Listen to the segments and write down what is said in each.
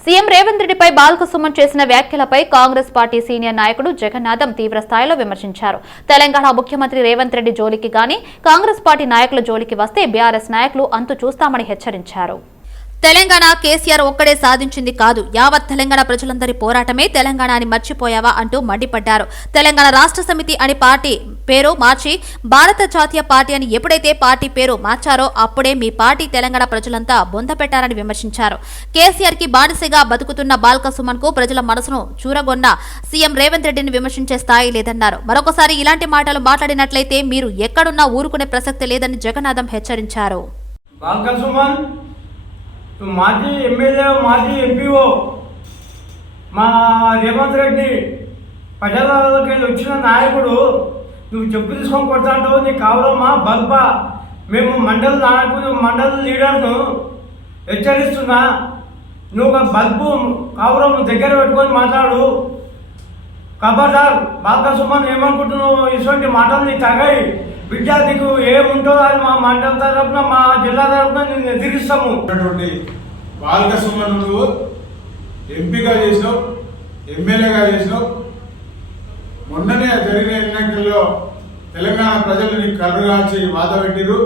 CM Revanth రెడ్డిపై బాల్క సుమన్ చేసిన వ్యాఖ్యలపై కాంగ్రెస్ పార్టీ సీనియర్ నాయకుడు జగన్నాథం తీవ్ర స్థాయిలో విమర్శించారు. తెలంగాణ ముఖ్యమంత్రి రేవంత్ రెడ్డి జోలికి గాని కాంగ్రెస్ పార్టీ నాయకుల జోలికి వస్తే బీఆర్ఎస్ నాయకులు అంతు చూస్తామని హెచ్చరించారు. తెలంగాణ కేసీఆర్ ఒక్కడే సాధించింది కాదు. యావత్ తెలంగాణ ప్రజలందరి పోరాటమే తెలంగాణ అని మర్చిపోయావా అంటూ మండిపడ్డారు. తెలంగాణ రాష్ట్ర సమితి అని పార్టీ పేరు మార్చి భారత జాతీయ పార్టీ అని ఎప్పుడైతే పార్టీ పేరు మార్చారో అప్పుడే మీ పార్టీ తెలంగాణ ప్రజలంతా బొంద పెట్టారని విమర్శించారు. కేసీఆర్కి బానిసగా బతుకుతున్న బాల్క సుమన్కు ప్రజల మనసును చూరగొన్న సీఎం రేవంత్ రెడ్డిని విమర్శించే స్థాయి లేదన్నారు. మరొకసారి ఇలాంటి మాటలు మాట్లాడినట్లయితే మీరు ఎక్కడున్నా ఊరుకునే ప్రసక్తి లేదని జగన్నాథం హెచ్చరించారు. మాజీ ఎమ్మెల్యే మాజీ ఎంపీఓ మా రేవంత్ రెడ్డి ప్రజలకి వచ్చిన నాయకుడు నువ్వు చెప్పు తీసుకొని కొడతాంటావు నీకు కావాలమ్మా బల్బ. మేము మండల నాయకుడు మండల లీడర్ను హెచ్చరిస్తున్నా. నువ్వు ఒక బల్బు కావురం దగ్గర పెట్టుకొని మాట్లాడు. కబర్దార్ బాల్క సుమన్ ఏమనుకుంటున్నావు? ఇటువంటి మాటలు నీకు తగాయి బిడ్డ నీకు ఏముంటుందో అది మా మండల తరఫున మా జిల్లా తరఫున నేను ఎదిరిస్తాము. ఉన్నటువంటి బాలక సుమన్ నువ్వు ఎంపీగా చేసినావు ఎమ్మెల్యేగా చేసినావు. మొన్ననే జరిగిన ఎన్నికల్లో తెలంగాణ ప్రజలు నీకు కర్రుగాల్చి బాధ పెట్టిరు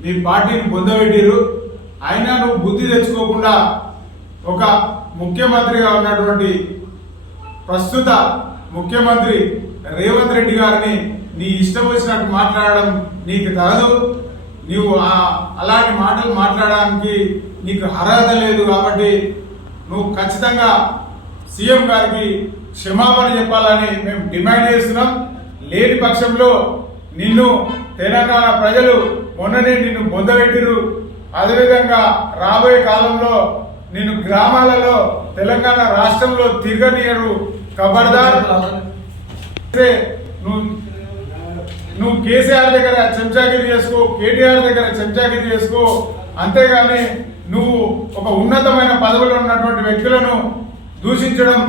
నీ పార్టీని బొందబెట్టిరు అయినా నువ్వు బుద్ధి తెచ్చుకోకుండా ఒక ముఖ్యమంత్రిగా ఉన్నటువంటి ప్రస్తుత ముఖ్యమంత్రి రేవంత్ రెడ్డి గారిని నీ ఇష్టం వచ్చినట్టు మాట్లాడడం నీకు తగదు. నీవు ఆ- అలాంటి మాటలు మాట్లాడడానికి నీకు అర్హత లేదు కాబట్టి నువ్వు ఖచ్చితంగా సీఎం గారికి క్షమాపణ చెప్పాలని మేము డిమాండ్ చేస్తున్నాం. లేని పక్షంలో నిన్ను తెలంగాణ ప్రజలు మొన్ననే నిన్ను పొందబెట్టిరు అదేవిధంగా రాబోయే కాలంలో నిన్ను గ్రామాలలో తెలంగాణ రాష్ట్రంలో తిరగనీయరు. ఖబర్దార్ అంటే నువ్వు నువ్వు కేసీఆర్ దగ్గర చెంచాగిరి చేసుకో కేటీఆర్ దగ్గర చెంచాగిరి చేసుకో. అంతేగాని నువ్వు ఒక ఉన్నతమైన పదవిలో ఉన్నటువంటి వ్యక్తులను దూషించడం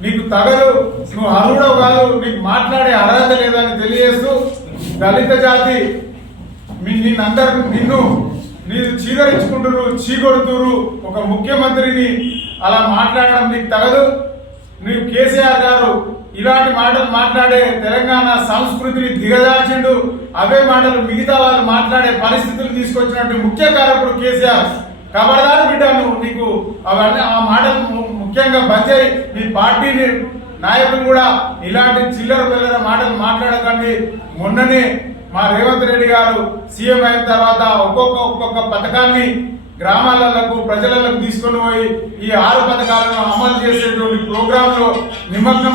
నీకు తగలు నువ్వు అర్హుడవు కాదు నీకు మాట్లాడే అర్హత లేదని తెలియజేస్తూ దళిత జాతి మీ- నిన్నందరు నిన్ను మీరు చీదరించుకుంటురు చీకొడుతురు ఒక ముఖ్యమంత్రిని అలా మాట్లాడడం నీకు తగదు. నీవు కేసీఆర్ గారు ఇలాంటి మాటలు మాట్లాడే తెలంగాణ సంస్కృతిని దిగజార్చిండు. అవే మాటలు మిగతా వాళ్ళు మాట్లాడే పరిస్థితులు తీసుకొచ్చినట్టు ముఖ్య కారకుడు కేసీఆర్. కబర్దారు బిడ్డ నువ్వు నీకు అవన్నీ ఆ మాటలు ముఖ్యంగా బంద్ మీ పార్టీని నాయకులు కూడా ఇలాంటి చిల్లర పిల్లర మాటలు మాట్లాడకండి. మొన్ననే మా రేవంత్ రెడ్డి గారు సీఎం అయిన తర్వాత ఒక్కొక్క ఒక్కొక్క పథకాన్ని గ్రామాలకు ప్రజలకు తీసుకొని పోయి ఈ ఆరు పథకాలను అమలు చేసేటువంటి ప్రోగ్రాంలో నిమగ్నమైన